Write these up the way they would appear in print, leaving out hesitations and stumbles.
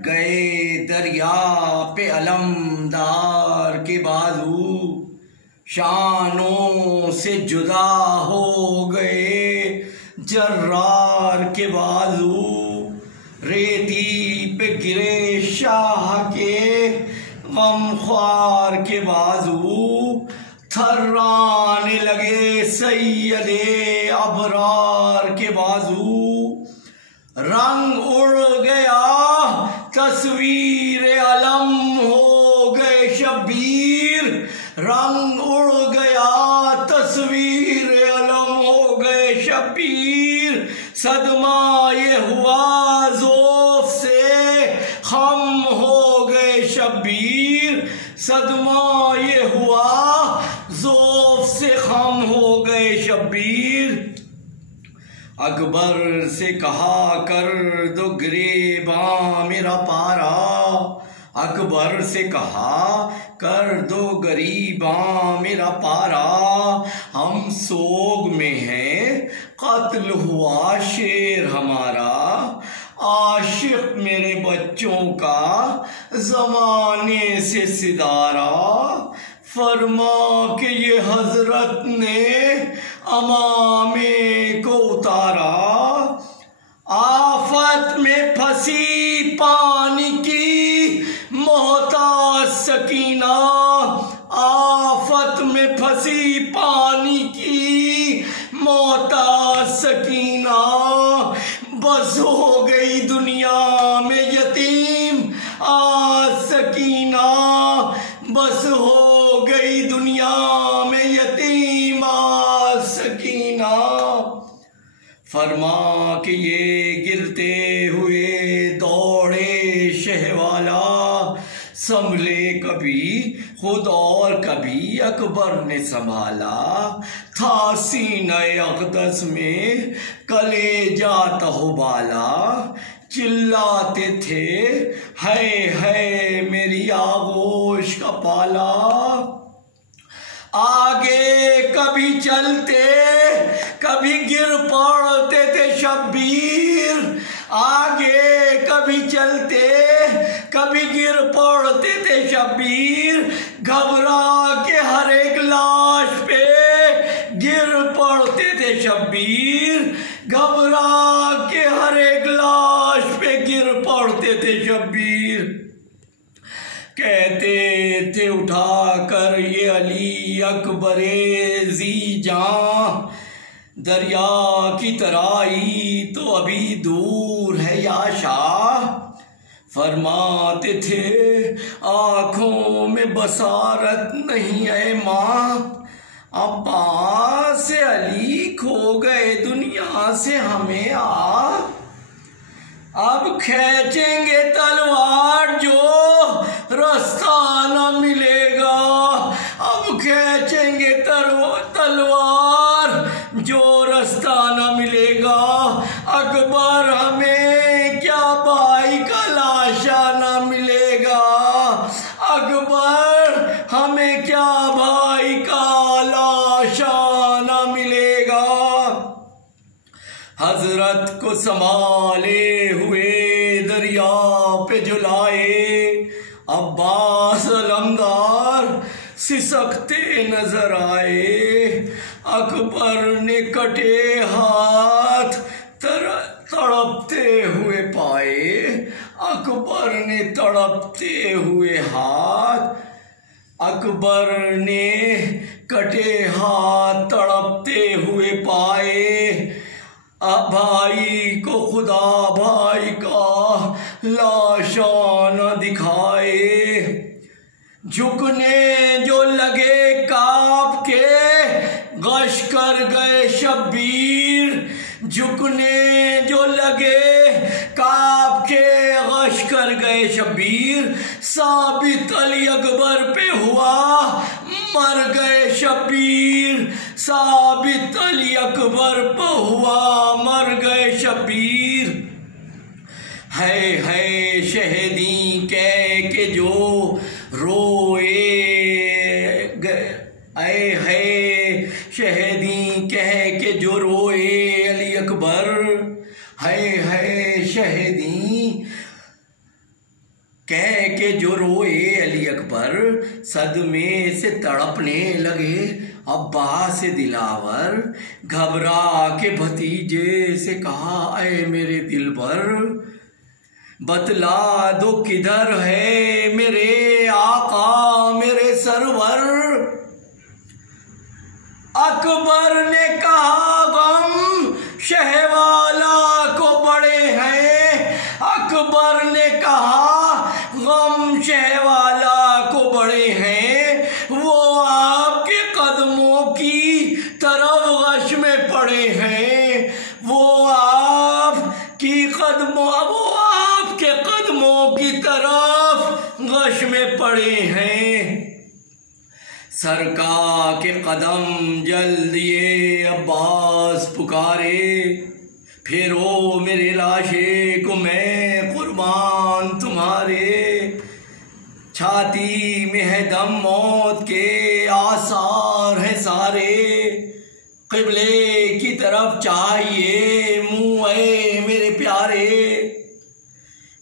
गए दरिया पे अलमदार के बाजू, शानों से जुदा हो गए जर्रार के बाजू। रेती पे गिरे शाह के गमख्वार के बाजू, थर्राने लगे सैयदे अबरार के बाजू। रंग उड़ गया तस्वीर अलम हो गए शब्बीर, रंग उड़ गया तस्वीर अलम हो गए शब्बीर। सदमा ये हुआ ज़ोफ़ से खम हो गए शब्बीर, सदमा ये हुआ ज़ोफ़ से खम हो गए शब्बीर। अकबर से कहा कर दो गिरेबां मेरा पारा, अकबर से कहा कर दो गरीबां मेरा पारा। हम सोग में हैं कत्ल हुआ शेर हमारा, आशिक मेरे बच्चों का ज़माने से सिदारा। फरमा के ये हजरत ने अमामे को उतारा। आफत में फंसी पानी की मोहताज सकीना, आफत में फंसी पानी की मोहताज सकीना। बस हो गई दुनिया में यतीम आज सकीना, बस हो गई दुनिया में यतीम आज सकीना। फरमा के ये गिरते हुए दौड़े शहवाला, संभले कभी खुद और कभी अकबर ने संभाला। था सीने अक़दस में कलेजा तहुबाला, चिल्लाते थे है मेरी आगोश का पाला। आगे कभी चलते कभी गिर पड़ते थे शब्बीर, आगे कभी चलते कभी गिर पड़ते थे शब्बीर। घबरा के हर एक लाश पे गिर पड़ते थे शब्बीर, घबरा के हर एक लाश पे गिर पड़ते थे शब्बीर। कहते थे उठा कर ये अली अकबरे जी जां, दरिया की तराई तो अभी दूर है या शाह। फरमाते थे आँखों में बसारत नहीं है माँ, अब्बास से अली खो गए दुनिया से हमें आ। अब खींचेंगे तलवार जो रास्ता न मिलेगा, अब खींचेंगे तलवार जो रास्ता न मिलेगा। अकबर हमें क्या भाई का लाशा न मिलेगा, अकबर हमें क्या भाई का लाशा न मिलेगा। हजरत को संभाले हुए दरिया पे झुलाए, अब्बास अलमदार सिसकते नजर आए। अकबर ने कटे हाथ तड़पते हुए पाए, अकबर ने तड़पते हुए हाथ, अकबर ने कटे हाथ तड़पते हुए पाए। भाई को खुदा भाई का लाशा न दिखाए। झुकने जो लगे काप के गश कर गए शब्बीर, झुकने जो लगे काप के गश कर गए शब्बीर। साबित अली अकबर पे हुआ मर गए शब्बीर, साबित अली अकबर पे हुआ मर गए शब्बीर। है शहीदी कह के जो रोए गए, है शहीदी कह के जो रोए अली अकबर, है शहीदी कह के जो रोए अली अकबर, सदमे से तड़पने लगे अब्बास दिलावर। घबरा के भतीजे से कहा, ऐ मेरे दिलबर, बतला दो किधर है मेरे आका मेरे सरवर। अकबर ने कहा, गम शहवाला को बड़े हैं। अकबर ने कहा, गम शहवाला को बड़े हैं, वो आपके कदमों की तरफ गश में पड़े हैं। वो आपके कदमों की तरफ गश में पड़े हैं। सरका के कदम जल दिए अब्बास पुकारे, फेरो मेरे लाशे को मैं कुर्बान तुम्हारे। छाती में है दम मौत के आसार है सारे, क़िबले की तरफ चाहिए मुँह ऐ मेरे प्यारे।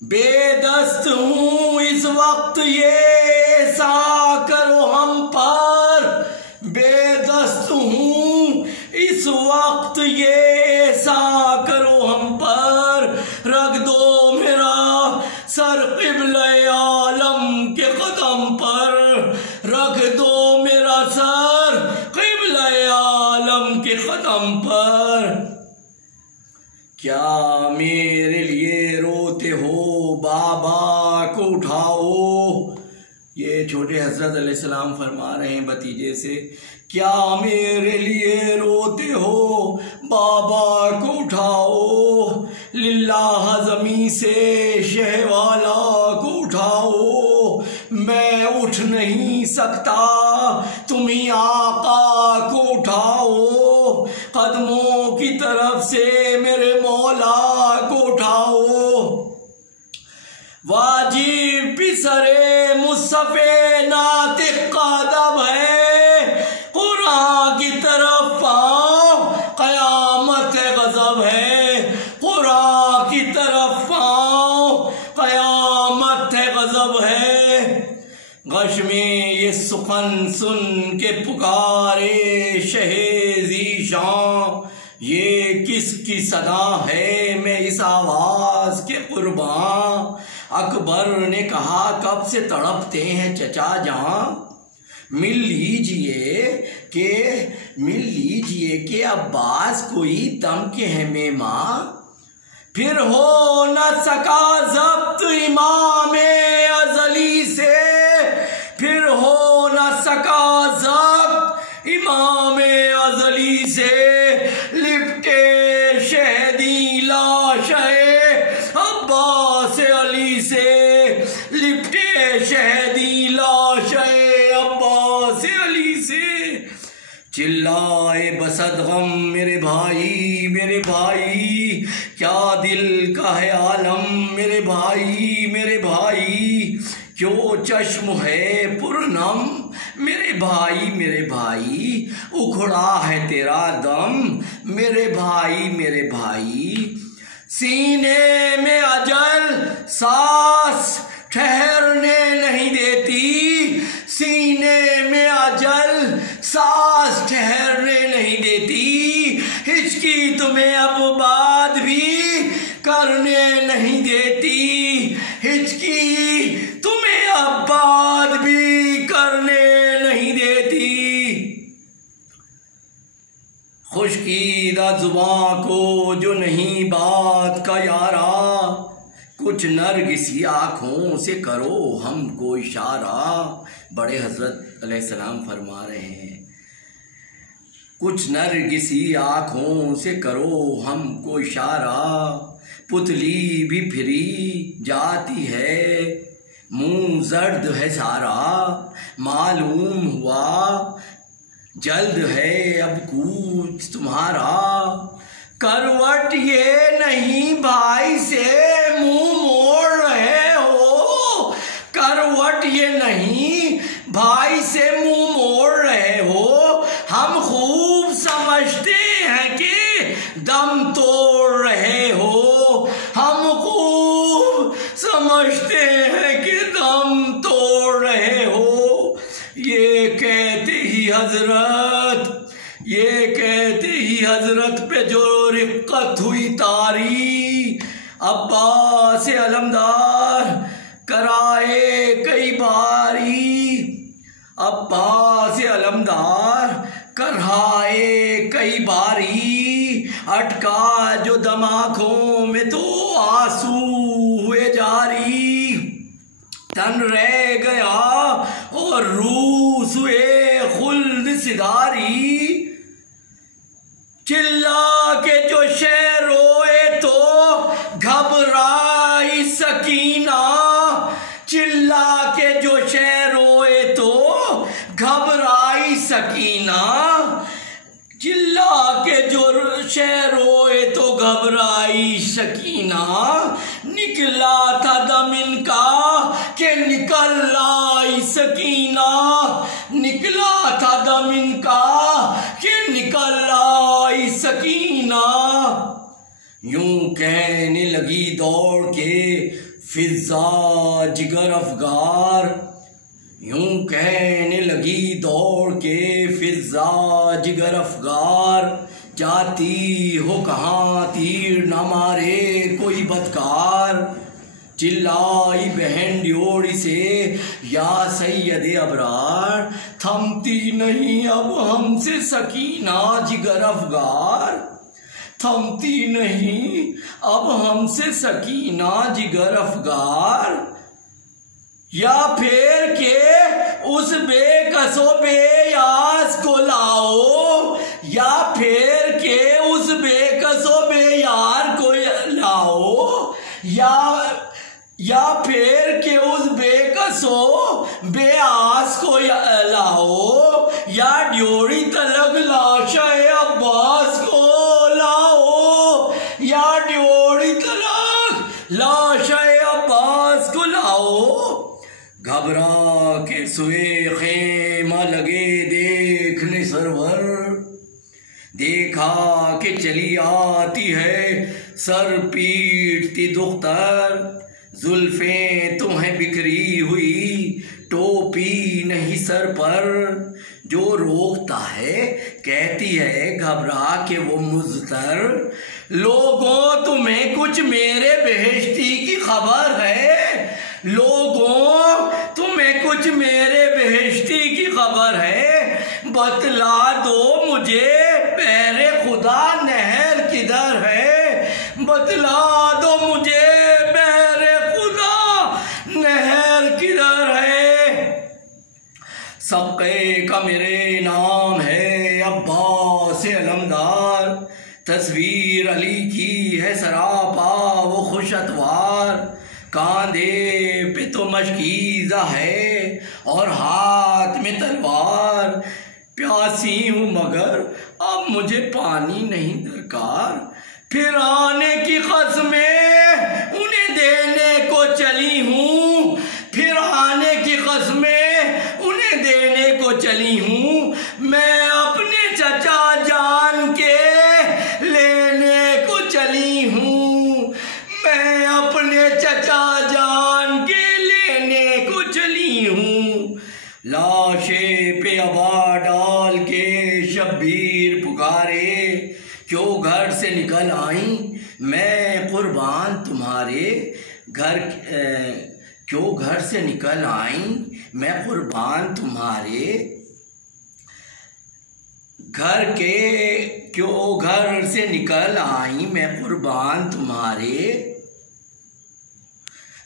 बेदस्त हूँ इस वक्त ये ऐसा करो हम पर, बेदस्त हूँ इस वक्त ये ऐसा करो हम पर। रख दो मेरा सर क़िबले आलम के कदम पर, रख दो मेरा सर क़िबले आलम के कदम पर। क्या मेरे लिए रोते हो बाबा को उठाओ। ये छोटे हजरत अलैहिस्सलाम फरमा रहे हैं भतीजे से, क्या मेरे लिए रोते हो बाबा को उठाओ। लिल्लाह ज़मीं से शहवाला को उठाओ, मैं उठ नहीं सकता तुम ही आका को उठाओ। कदमों की तरफ से मेरे मौला को उठाओ। वाजिब भी सरे मुसफ़े नातिक का अदब है, कुरान की तरफ पाओ क़यामत गज़ब है। कुरान की तरफ पाओ क़यामत गज़ब है। गश में ये सुखन सुन के पुकारे शहे ज़ीशान, ये किसकी सदा है मैं इस आवाज़ के कुर्बान। अकबर ने कहा, कब से तड़पते हैं चचा जहाँ, मिल लीजिए के अब्बास कोई दम के हैं मेमा। फिर हो न सका ज़ब्त इमाम अज़ली से, फिर हो न सका ज़ब्त इमाम अज़ली से। लिपटे शहदी लाश अब्बास अली से, लिपटे शहदी लाश अब्बास अली से। चिल्लाए बसद गम मेरे भाई, क्या दिल का है आलम मेरे भाई। क्यों चश्म है पुरनम मेरे भाई, उखड़ा है तेरा दम मेरे भाई। सीने में अजल सांस ठहरने नहीं देती, सीने में अजल सांस ठहरने नहीं देती। हिचकी तुम्हें अब बात भी करने नहीं देती, हिचकी तुम्हें अब बात भी करने नहीं देती। खुशकीदा जुबां को जो नहीं बात का यारा, कुछ नरगिसी आँखों से करो हमको इशारा। बड़े हजरत अलैहिस्सलाम फरमा रहे हैं, कुछ नरगिसी आँखों से करो हमको इशारा। पुतली भी फिरी जाती है, मुंह जर्द है सारा। मालूम हुआ जल्द है अब कुछ तुम्हारा। करवट ये नहीं भाई से मुंह मोड़ रहे हो, करवट ये नहीं भाई से मुंह मोड़ रहे हो। हम खूब समझते हैं कि दम तोड़ रहे हो, हम खूब समझ सोचते हैं कि दम तोड़ रहे हो। ये कहते ही हजरत पे जो रिक्कत हुई तारी, अब्बास अलमदार कराए कई बारी, अब्बास अलमदार कराए कई बारी, अटका जो दम आँखों में तो आंसू हुए जारी, तन रह गया और रूस हुए खुल्द सिदारी। चिल्ला के जो शे रोए तो घबराई सकीना, चिल्ला के जो शे रोए तो घबराई सकीना, चिल्ला के जो शे रोए तो घबराई सकीना। निकला था दम इनका के निकल आई सकीना, निकला था दम इनका के निकल आई सकीना। यूं कहने लगी दौड़ के फिजा जिगर अफगार, यूं कहने लगी दौड़ के फिजा जिगर अफगार। जाती हो कहाँ तीर न मारे कोई बदकार, चिल्लाई बहन ड्योड़ी से या सैयद अबरार। थमती नहीं अब हमसे सकीना जिगर अफगार, थमती नहीं अब हमसे सकीना जिगर अफगार। या फिर के उस बेकसो बेयास को लाओ, या फिर के उस बेकसो बेयार को लाओ, या फिर के उस बेकसो बेआस को लाओ, या ड्योड़ी तलक लाशे अब्बास को लाओ, या ड्योड़ी तलक लाशे अब्बास को लाओ। घबरा के सोए खेमा लगे देखने सरवर, देखा कि चली आती है सर पीटती दुख्तर। जुल्फें तुम्हें बिखरी हुई टोपी नहीं सर पर, जो रोकता है कहती है घबरा के वो मुज़तर। लोगों तुम्हें कुछ मेरे बेहिश्ती की खबर है, लोगों तुम्हें कुछ मेरे बेहिश्ती की खबर है। बतला दो मुझे पैरे खुदा नहर किधर है, बतला दो मुझे पैरे खुदा नहर किधर है। सबके का मेरे नाम है अब्बास अलमदार, तस्वीर अली की है सरापा वो खुश अतवार। कांधे पे तो मशकीज़ा है और हाथ में तलवार। प्यासी हूँ मगर अब मुझे पानी नहीं दरकार, फिर आने की क़स्में उन्हें देने को चली हूँ, फिर आने की क़स्में उन्हें देने को चली हूँ। मैं अपने चचा जान के लेने को चली हूँ, मैं अपने चचा जान के लेने को चली हूँ। लाशे पे अबा डाल के शब्बीर पुकारे, क्यों घर से निकल आई मैं कुर्बान तुम्हारे घर, क्यों घर से निकल आई मैं कुर्बान तुम्हारे घर के, क्यों घर से निकल आई मैं कुर्बान तुम्हारे।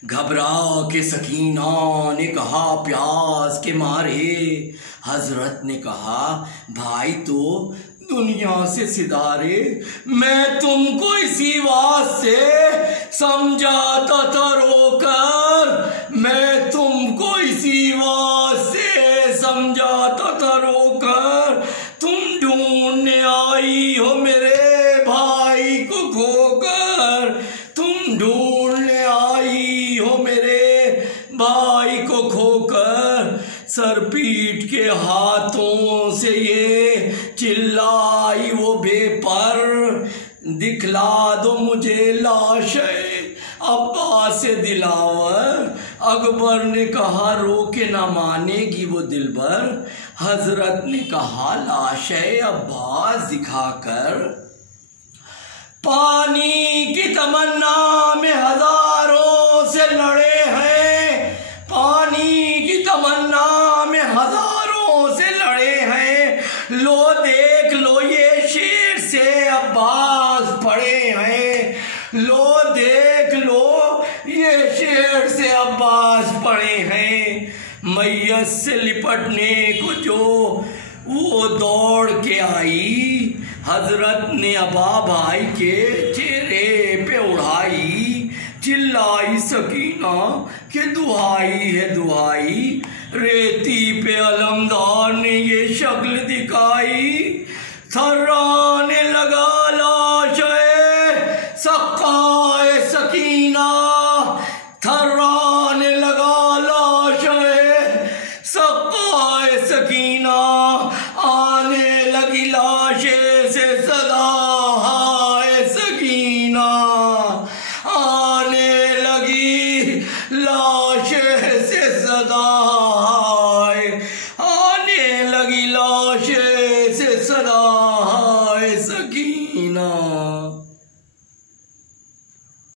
घबरा के सकीना ने कहा प्यास के मारे, हजरत ने कहा भाई तो दुनिया से सिधारे। मैं तुमको इसी वास्ते समझाता था रोकर, मैं तुमको इसी वास्ते समझाता था रोकर। तुम ढूंढने आई हो मेरे भाई को खोकर, तुम ढूंढने आई हो मेरे भाई को खोकर। सर पीट के हाथों से ये चिल्लाई वो बेपर, दिखला दो मुझे लाश अब्बास दिलावर। अकबर ने कहा रो के ना मानेगी वो दिलबर। हजरत ने कहा लाशे अब्बास दिखाकर। पानी की तमन्ना में हजारों से लड़े हैं, पानी की तमन्ना में हजारों से लड़े हैं। लो देख लो ये शेर से अब्बास पड़े हैं, लो देख लो ये शेर से अब्बास पड़े हैं। मैयत से लिपटने को जो वो दौड़ के आई, हजरत ने अबा भाई के चेहरे पे उड़ाई। चिल्लाई सकीना के दुहाई है दुहाई, रेती पे अलमदार ने ये शक्ल दिखाई। थर्राने लगा लाशे सक्काए सकीना, थर्राने लगा लाशे सक्काए सकीना। आने लगी लाशे से सदा हाय सकीना, आने लगी लाशे से सदा हाय, आने लगी लाशे